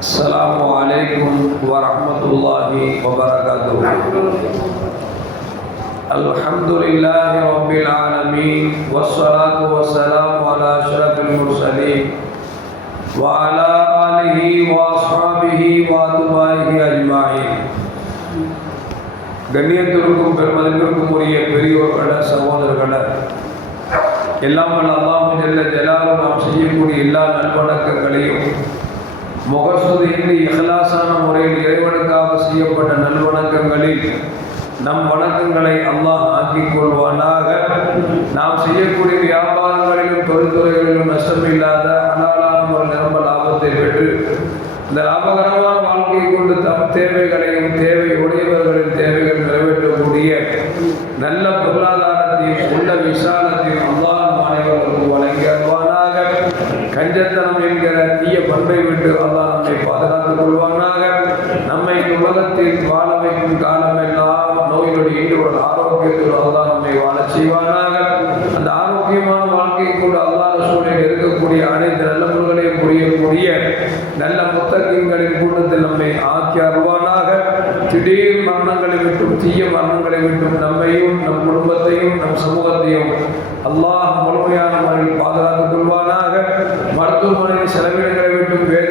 السلام عليكم ورحمة الله وبركاته الحمد لله رب العالمين والصلاة والسلام على أشرف المرسلين وعلى آله وأصحابه وأتباعه أجمعين கண்ணியத்திற்கும் பெருமதிப்பிற்கும் உரிய பெரியோர்கள சகோதரர்கள எல்லாம் வல்ல அல்லாஹ் ஜல்ல ஜலாலும் நாம் செய்யக்கூடிய எல்லா நல்வணக்கங்களையும் முகஸ்துதியின்றி இகலாசான முறையில் இறைவனுக்காக செய்யப்பட்ட நல்வணக்கங்களில் நம் வணக்கங்களை அல்லாஹ் ஆக்கிக் கொள்வானாக. நாம் செய்யக்கூடிய வியாபாரங்களிலும் தொழில்துறைகளிலும் நஷ்டமில்லாத அனாலான ஒரு நிரம்ப லாபத்தை பெற்று இந்த லாபகரமான வாழ்க்கையை கொண்டு தம் தேவைகளையும் தேவை உடையவர்களின் தேவைகள் நிறைவேற்றக்கூடிய நல்ல பொருளாதாரத்தையும் உள்ள விசாலத்தையும் அல்லாஹ் மாணவர்களுக்கு வழங்கி அருவானாக கஞ்சத்தனம் என்கிற தீய பண்பை விட்டு அல்லாஹ் நம்மை பாதுகாத்துக் கொள்வானாக. நம்மை உலகத்தில் வாழ வைக்கும் காலமெல்லாம் நோய்களுடைய ஈடுபட ஆரோக்கியத்தில் அல்லா நம்மை வாழ செய்வானாக. அந்த ஆரோக்கியமான வாழ்க்கையை கூட அல்லாஹ் சூழலில் இருக்கக்கூடிய அனைத்து நல்லவர்களையும் புரியக்கூடிய நல்ல முத்தகங்களின் கூட்டத்தில் நம்மை ஆக்கி அருவானாக திடீர் மரணங்களை விட்டும் தீய மரணங்களை விட்டும் நம்மையும் நம் குடும்பத்தையும் நம் சமூகத்தையும் அல்லாஹ் முழுமையான முறையில் பாதுகாத்துக் கொள்வானாக. மருத்துவமனையில் செலவினங்களை விட்டும் வேறு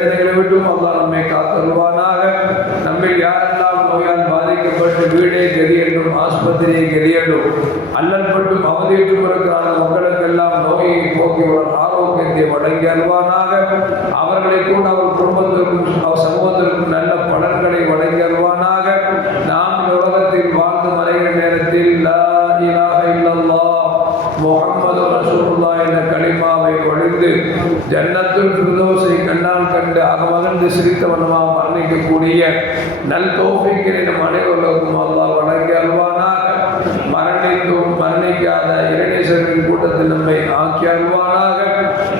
என்றும் ஆஸ்பத்திரியை கதி என்றும் அல்லல் பட்டும் மக்களுக்கெல்லாம் நோயை போக்கி ஆரோக்கியத்தை வழங்கி அல்வானாக அவர்களை கூட அவர் குடும்பத்திற்கும் அவர் சமூகத்திற்கும் நல்ல பலன்களை வழங்கி அல்வானாக நாம் உலகத்தில் வாழ்ந்து மறைகிற நேரத்தில் லா ரசூல்லா என்ற களிமாவை ஒழிந்து ஜன்னத்துல் ஃபிர்தௌஸை கண்ணால் கண்டு அகமகிழ்ந்து சிரித்த வண்ணமாக மரணிக்கக்கூடிய நல் தோஃபிக்கினை மனைவர்களுக்கும் அனைவர்களுக்கும் நேசர்களின் கூட்டத்தில் நம்மை ஆக்கி அல்வானாக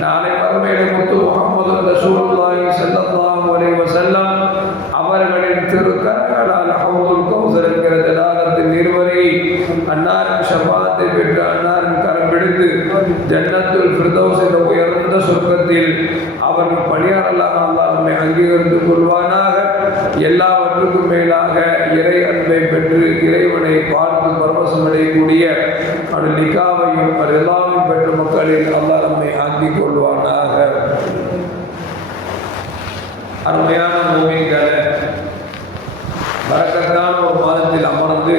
நாளை மறுமையில முத்து முகமது ரசூலுல்லாஹி ஸல்லல்லாஹு அலைஹி வஸல்லம் அவர்களின் திருக்கரங்களால் ஹவுதுல் கௌசர் என்கிற ஜலாலத்தின் நீர்வரை அன்னாரின் ஷபாத்தை பெற்று அன்னாரின் கரம் பிடித்து ஜன்னத்துல் ஃபிர்தௌஸ் என்ற உயர்ந்த சொர்க்கத்தில் அவன் பணியாளர்களாக அல்லாஹ் நம்மை அங்கீகரித்து கொள்வானாக. எல்லா அளவுக்கு மேலாக இறை அன்பை பெற்று இறைவனை பார்த்து பரவசம் அடையக்கூடிய அவருடைய நிகாவையும் ரிலாவையும் பெற்ற மக்களில் அல்லாஹ் நம்மை ஆக்கிக் கொள்வானாக. அருமையான மூவிங்களை பரக்கத்தான ஒரு மாதத்தில் அமர்ந்து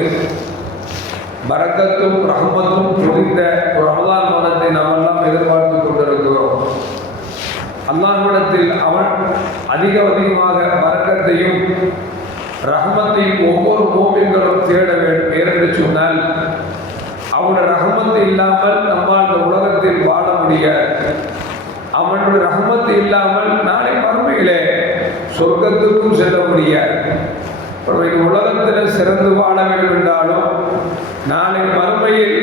வரக்கத்தும் ரஹமத்தும் புரிந்த ஒரு ரமலான் மாதத்தை நாம் எல்லாம் எதிர்பார்த்து கொண்டிருக்கிறோம். அல்லாஹ்விடத்தில் அவன் அதிக அதிகமாக பரக்கத்தையும் ரஹமத்தை ஒவ்வொரு மூமின்களும் தேட வேண்டும். ஏனென்று சொன்னால் அவனுடைய ரஹமத்து இல்லாமல் நம்மால் இந்த உலகத்தில் வாழ முடியாது அவனுடைய ரஹமத்து இல்லாமல் நாளை மறுமையிலே சொர்க்கத்துக்கும் செல்ல முடியாது உலகத்தில் சிறந்து வாழ வேண்டும் என்றாலும் நாளை மறுமையில்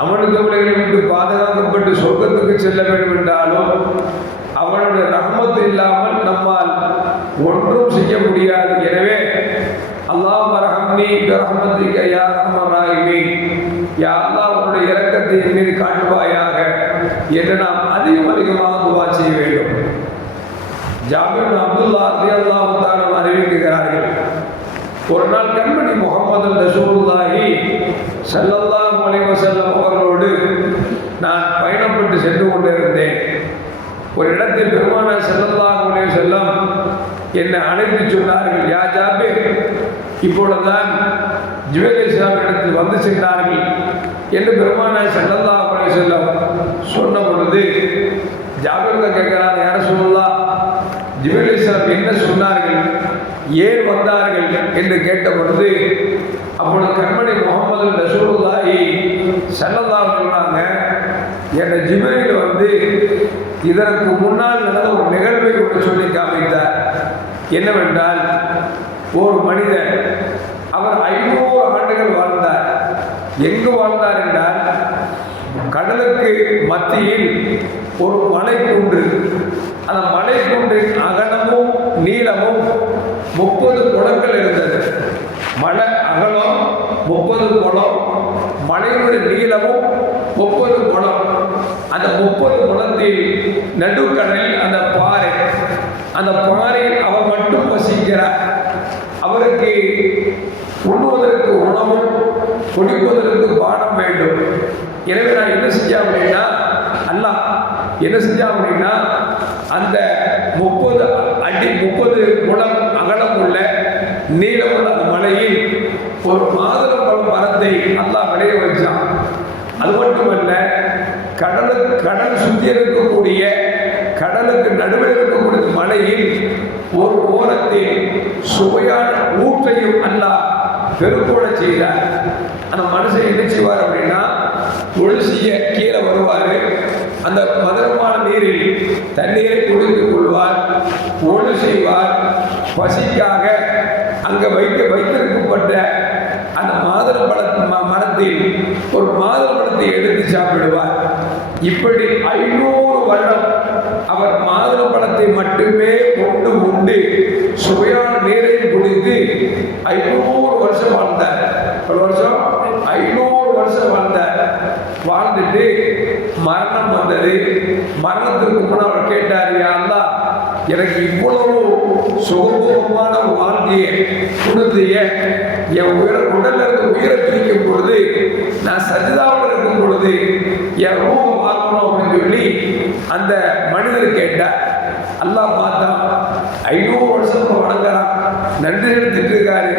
அவனுக்கு உலகை விட்டு பாதுகாக்கப்பட்டு சொர்க்கத்துக்கு செல்ல வேண்டும் என்றாலும் அவனுடைய ரஹமத்து இல்லாமல் நம்மால் ஒன்றும் செய்ய முடியாது எனவே அல்லாஹ் ரஹம்னி ரஹமத்திக்க யா ரஹமராயினி யா அல்லாஹ் உன்னுடைய இரக்கத்தை என் மீது காட்டுவாயாக என்று நாம் அதிகம் அதிகமாக துவா செய்ய வேண்டும். ஜாபிர் அப்துல்லா அதி அல்லாஹ் தானம் அறிவிக்கிறார்கள் ஒரு நாள் கண்மணி முகமது ரசூலுல்லாஹி ஸல்லல்லாஹு அலைஹி வஸல்லம் அவர்களோடு நான் பயணப்பட்டு சென்று கொண்டிருந்தேன். ஒரு இடத்தில் பெருமான ஸல்லல்லாஹு செல்லம் என்னை அழைத்து சொன்னார்கள் யா ஜாபிர் இப்பொழுதுதான் ஜுவேல் இஸ்லாம் வந்து சென்றார்கள் என்று பெருமான ஸல்லல்லாஹு அலைஹி செல்லம் சொன்ன பொழுது ஜாகிரதை கேட்கிறார் யார சொல்லலாம் ஜிபேல் இஸ்லாம் என்ன சொன்னார்கள்? ஏன் வந்தார்கள்? என்று கேட்ட பொழுது அப்பொழுது கண்மணி முகமது ரசூலுல்லாஹி சல்லல்லாஹு சொன்னாங்க என்னை ஜிபேலில் வந்து இதற்கு முன்னால் நடந்த ஒரு நிகழ்வை கொண்டு சொல்லி காமித்தார் என்னவென்றால் ஒரு மனிதர் அவர் ஐநூறு ஆண்டுகள் வாழ்ந்தார். எங்கு வாழ்ந்தார் என்றால் கடலுக்கு மத்தியில் ஒரு மலை குன்று அந்த மலை குன்றின் அகலமும் நீளமும் முப்பது குளங்கள் இருந்தது. மலை அகலம் முப்பது குளம் மலையினுடைய நீளமும் முப்பது குளம் அந்த முப்பது குளத்தில் நடுக்கடலில் அந்த பாறை அந்த பாறையில் அவர் மட்டும் வசிக்கிறார். அவருக்கு உண்ணுவதற்கு உணவும் குடிப்பதற்கு பானம் வேண்டும். எனவே நான் என்ன செஞ்சேன் அப்படின்னா அல்ல என்ன செஞ்சா அப்படின்னா அந்த முப்பது அடி முப்பது குளம் அகலம் உள்ள நீளமுள்ள அந்த மலையில் ஒரு மாதுளம்பழம் மரத்தை நல்லா விளைய வச்சான். அது மட்டுமல்ல கடலுக்கு கடல் சுற்றி இருக்கக்கூடிய கடலுக்கு நடுவில் இருக்க மலையில் ஒரு ஓரத்தில் சுவையான ஊற்றையும் அல்லா பெருக்கோட செய்தார். அந்த மனுஷன் என்ன செய்வார் அப்படின்னா துளசிய கீழே வருவார். அந்த மதுரமான நீரில் தண்ணீரை குடித்துக் கொள்வார் ஒழு செய்வார். பசிக்காக அங்கே வைக்க வைத்திருக்கப்பட்ட அந்த மாதுளை பழ ம- மரத்தில் ஒரு மாதுளை பழத்தை எடுத்து சாப்பிடுவார். இப்படி ஐநூறு வருடம் அவர் மாதுளை பழத்தை மட்டுமே கொண்டு உண்டு. சுவையான நீரை குடித்து ஐநூறு வருஷம் வாழ்ந்தார். ஒரு வருஷம்? ஐநூறு வருஷம் வாழ்ந்தார். வாழ்ந்துட்டு மரணம் வந்தது. மரணத்துக்கு முன்னாடி அவர் கேட்டார் யாருந்தா எனக்கு இவ்வளவு சுகபோகமான வாழ்க்கையை கொடுத்திய என் உயிர உடல்ல இருந்து உயிரை பிரிக்கும் பொழுது நான் சஜிதாவில் இருக்கும் பொழுது என் ரூபம் வாங்கணும் அப்படின்னு சொல்லி அந்த மனிதர் கேட்டார். அல்லாஹ் பார்த்தா ஐநூறு வருஷம் வணங்குறான். நன்றி எடுத்துட்டு இருக்காரு.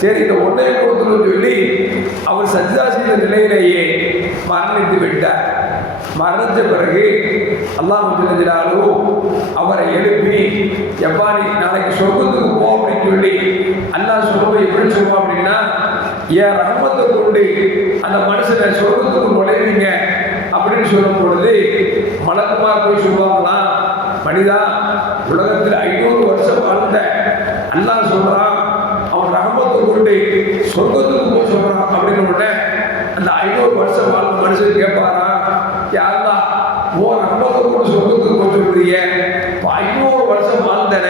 சரி இந்த ஒன்றைய கொடுத்துன்னு சொல்லி அவர் சஜிதா செய்த நிலையிலேயே மரணித்து விட்டார். மரணித்த பிறகு அல்லாஹ் தெரிஞ்சிடாலும் அவரை எழுப்பி எப்பா நீ நாளைக்கு சொர்க்கத்துக்கு போ அப்படின்னு சொல்லி அல்லாஹ் சொல்லுவோம் எப்படி சொல்லுவோம் அப்படின்னா என் ரகமத்தை கொண்டு அந்த மனுஷனை சொர்க்கத்துக்கு நுழைவீங்க? அப்படின்னு சொல்லும் பொழுது மலக்குமார் போய் சொல்லுவாங்களா? மனிதா உலகத்தில் ஐநூறு வருஷம் வாழ்ந்த அல்லா சொல்றான் அவன் ரஹமத்தை கொண்டு சொர்க்கத்துக்கு போய் சொல்றான் அப்படின்னு உடனே அந்த ஐநூறு வருஷம் வாழ்ந்த மனுஷன் கேட்பாரா? யாரா ஓ ரஹமத்தை கொண்டு சொர்க்கத்துக்கு போய் சொல்றிய இப்போ ஐநூறு வருஷம் வாழ்ந்தன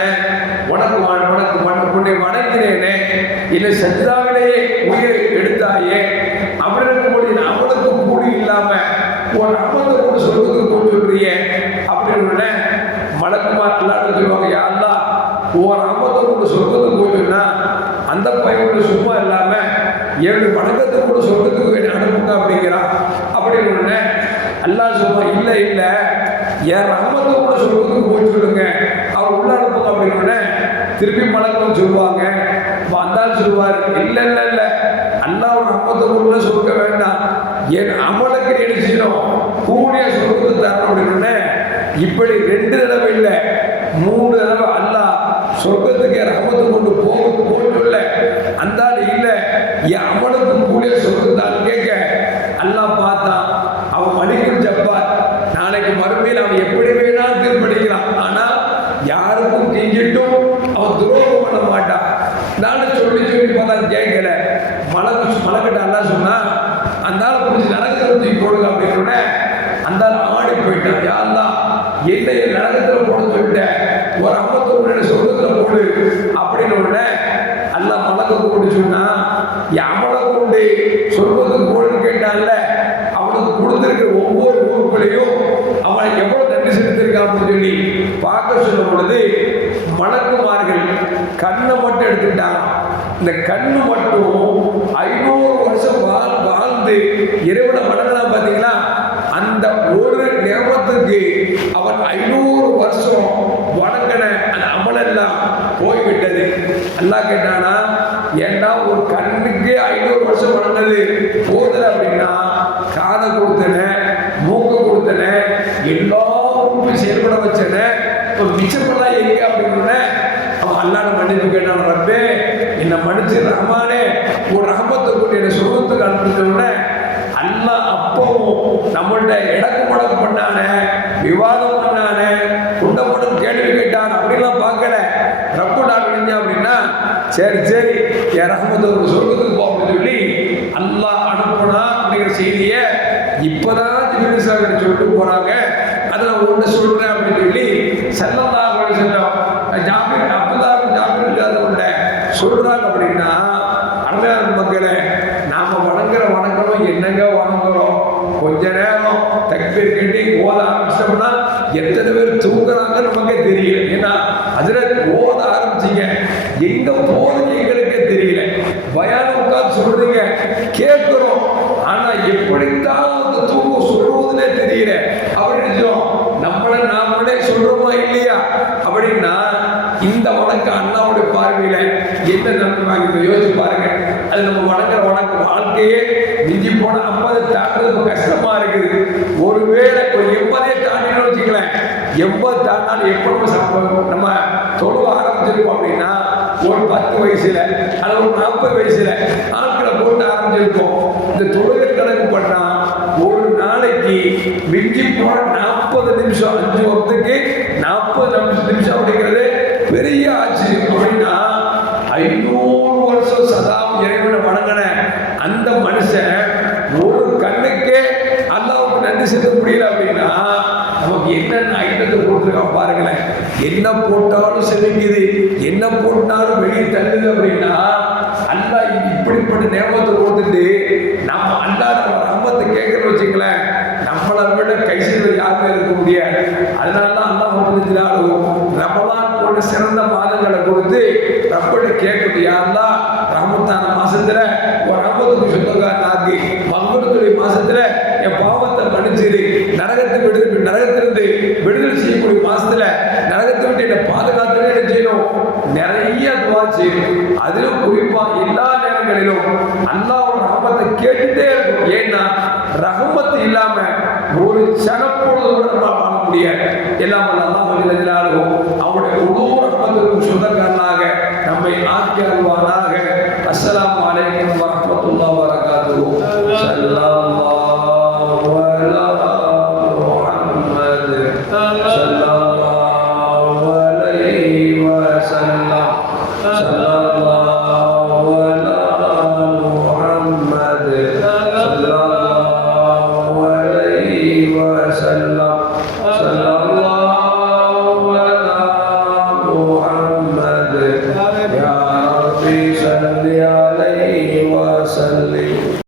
உனக்கு வாழ் உனக்கு உனக்கு உன்னை வணங்கினேனே இல்லை சஜிதாவிலேயே உயிரை எடுத்தாயே அப்படி இருக்கும்போது அவனுக்கு கூலி இல்லாம உன் ரஹமத்தை கொண்டு சொர்க்கத்துக்கு போய் சொல்றியே அப்படின்னு உடனே மலக்குமார் எல்லாரும் சொல்லுவாங்க யாருந்தா உன் ரஹமத்தை கொண்டு சொர்க்கத்துக்கு போயிட்டுனா அந்த பையனோட சும்மா இல்லாம ஏழு வணக்கத்தை கூட சொர்க்கத்துக்கு என்னை அனுப்புங்க அப்படிங்கிறான் அப்படின்னு உடனே அல்லாஹ் சொல்லுவான் இல்லை. இல்லை என் ரகமத்தை கூட சொர்க்கத்துக்கு போய் சொல்லுங்க. அவர் உள்ள அனுப்புங்க அப்படின்னு திருப்பி மலர்னு சொல்லுவாங்க. வந்தால் சொல்லுவார் இல்லை இல்லை இல்லை. அல்லாஹ் ரகமத்தை கூட சொல்ல வேண்டாம். என் அமலுக்கு என்ன கூடிய சொர்க்கத்தை தரணும். அப்படின்னு இப்படி ரெண்டு தடவை இல்லை. மூணு தடவை அல்லாஹ் சொர்க்கத்துக்கு ரகமத்தை கொண்டு போக போட்டு அந்த ஆள் இல்லை என் அமலுக்கு கூடிய சொர்க்கத்தான் கேட்க அல்லாஹ் பார்த்தான் அவன் மணிக்கும் ஜப்பார் நாளைக்கு மறுமையில் அவன் எப்படி வேணாலும் தீர்ப்படிக்கிறான் ஆனா யாருக்கும் கெஞ்சிட்டும் அவன் துரோகம் பண்ண மாட்டான் நானும் சொல்லி சொல்லி பார்த்தா கேட்கல மலக்கு மலக்கிட்ட அல்லாஹ் சொன்னா அந்த ஆள் பிடிச்சி நரகத்தில் தூக்கி போடுங்க அப்படின்னு உடனே அந்த ஆள் ஆடி போயிட்டான் யா அல்லாஹ் என்னை நரகத்தில் போட சொல்லிட்டேன் ஒரு ஐம்பத்தொன்று போடு அப்படின்னு உடனே அல்ல மலக்க கொண்டு சொன்னா எவனை கொண்டு சொர்க்கத்துக்கு போடுன்னு கேட்டான்ல. அவனுக்கு கொடுத்திருக்கிற ஒவ்வொரு உறுப்புலையும் அவன் எவ்வளவு நன்றி செலுத்திருக்கான் அப்படின்னு சொல்லி பார்க்க சொல்லும் பொழுது மலக்குமார்கள் கண்ணை மட்டும் எடுத்துட்டான் இந்த கண்ணு மட்டும் ஐநூறு வருஷம் வாழ்ந்து இறைவனை அல்லாஹ் கேட்டானா ஏன்னா ஒரு கண்ணுக்கு ஐநூறு வருஷம் வணங்கினது போதல அப்படின்னா காதை கொடுத்தன மூக்க கொடுத்தன எல்லா உறுப்பையும் செயல்பட வச்சன இப்போ மிச்சமெல்லாம் எங்க? அப்படின்னு அவன் அல்லாட மன்னிப்பு கேட்டான் ரப்பே என்னை மன்னிச்சு ரஹ்மானே ஒரு ரஹமத்தை கொண்டு என்னை சுகத்துக்கு அனுப்பிச்சோடனே அல்லா அப்பவும் நம்மள்ட்ட இடக்கு முடக்கு பண்ணானே விவாதம் பண்ணானே குண்டமடம் கேள்வி கேட்டான் அப்படிலாம் பார்க்கல. சரி சரி. என் ஒரு சொர்க்கத்துக்கு போகணும்னு சொல்லி அல்லாஹ் அனுப்புனா அப்படிங்கிற செய்தியை இப்போதான் திருமணி சாகர் சொல்லிட்டு போகிறாங்க அதை நான் ஒன்று சொல்கிறேன் அப்படின்னு சொல்லி செல்லல்லா செல்லம் ஜாமீன் அப்பதான் இல்லாத இல்லாதவங்க சொல்கிறாங்க அப்படின்னா அருமையான மக்களே நாம் வணங்குற வணக்கணும் என்னங்க வணங்குறோம்? கொஞ்ச நேரம் தக்பீர் கட்டி ஓத ஆரம்பிச்சோம்னா எத்தனை பேர் தூங்குறாங்கன்னு நமக்கே தெரியல. ஏன்னா அதில் ஓத ஆரம்பிச்சிங்க. எங்க போகுதுன்னு எங்களுக்கே தெரியல. பயான உட்கார்ந்து சொல்றீங்க கேட்கிறோம். ஆனா எப்படித்தான் அந்த தூக்கம் சொல்றதுன்னே தெரியல. அப்படின்னு நம்மளை நாமளே சொல்றோமா இல்லையா? அப்படின்னா இந்த வணக்கம் அண்ணாவுடைய பார்வையில என்ன நடத்துவாங்க இப்ப யோசிச்சு பாருங்க. அது நம்ம வணங்குற வணக்கம் வாழ்க்கையே மிஞ்சி போன ஐம்பது தாண்டது கஷ்டமா இருக்குது. ஒருவேளை ஒரு எண்பதே தாண்டினு வச்சுக்கலாம் எண்பது தாண்டாலும் எப்படி நம்ம தொழுவ ஆரம்பிச்சிருக்கோம் அப்படின்னா ஒரு பத்து வயசுல அல்லது ஒரு நாற்பது வயசுல ஆட்களை போட்டு ஆரம்பிச்சிருக்கோம். இந்த தொழுகை கணக்கு பண்ணா ஒரு நாளைக்கு மிஞ்சி போன நாற்பது நிமிஷம் அஞ்சு வருஷத்துக்கு நாற்பது நிமிஷம் அப்படிங்கிறது பெரிய ஆச்சரியம் அப்படின்னா ஐநூறு வருஷம் சதா இறைவனை வணங்கின அந்த மனுஷன் ஒரு கண்ணுக்கே அல்லாவுக்கு நன்றி செலுத்த முடியல அப்படின்னா நமக்கு என்னென்ன ஐட்டத்தை போட்டிருக்கான் பாருங்களேன். என்ன போட்டு இப்படிப்பட்ட நேமத்தை கொடுத்துட்டு நம்ம அல்லாத ரம்மத்தை கேட்கறோம் வச்சுங்களேன் நம்மளை விட கை செய்வது யாருமே இருக்க முடியாது அதனால தான் அல்லாஹ் ரமலான் போன்ற சிறந்த மாதங்களை கொடுத்து ரப்பட கேட்கறது யாரெல்லாம் ரமத்தான மாசத்துல ஒரு ரமத்துக்கு சொந்தக்காரன் ஆக்கி மங்குடத்துடைய மாசத்துல என் பாவத்தை மன்னிச்சிரு. நரகத்தை விடுதலை நரகத்திலிருந்து விடுதலை செய்யக்கூடிய மாசத்துல நரகத்தை விட்டு என்னை பாதுகாத்துன்னு என்ன செய்யணும்? நிறைய துவா செய்யணும் அதிலும் குறி நேரங்களிலும் அல்லாவோட ரகமத்தை கேட்டுட்டே இருக்கும் ஏன்னா ரகமத்து இல்லாம ஒரு சனப்பொழுது கூட நம்ம வாழக்கூடிய எல்லாம் அல்லாஹ் வல்லிலாலும் அவருடைய முழு ரகமத்திற்கும் சொந்தக்காரனாக நம்மை ஆக்கி அல்வானாக அஸ்லாம் அலைக்கும் வரமத்துல்லா வபரகாத்துஹு. ஸல்லல்லாஹு அலா முஹம்மத். ஸல்லல்லாஹு அலைஹி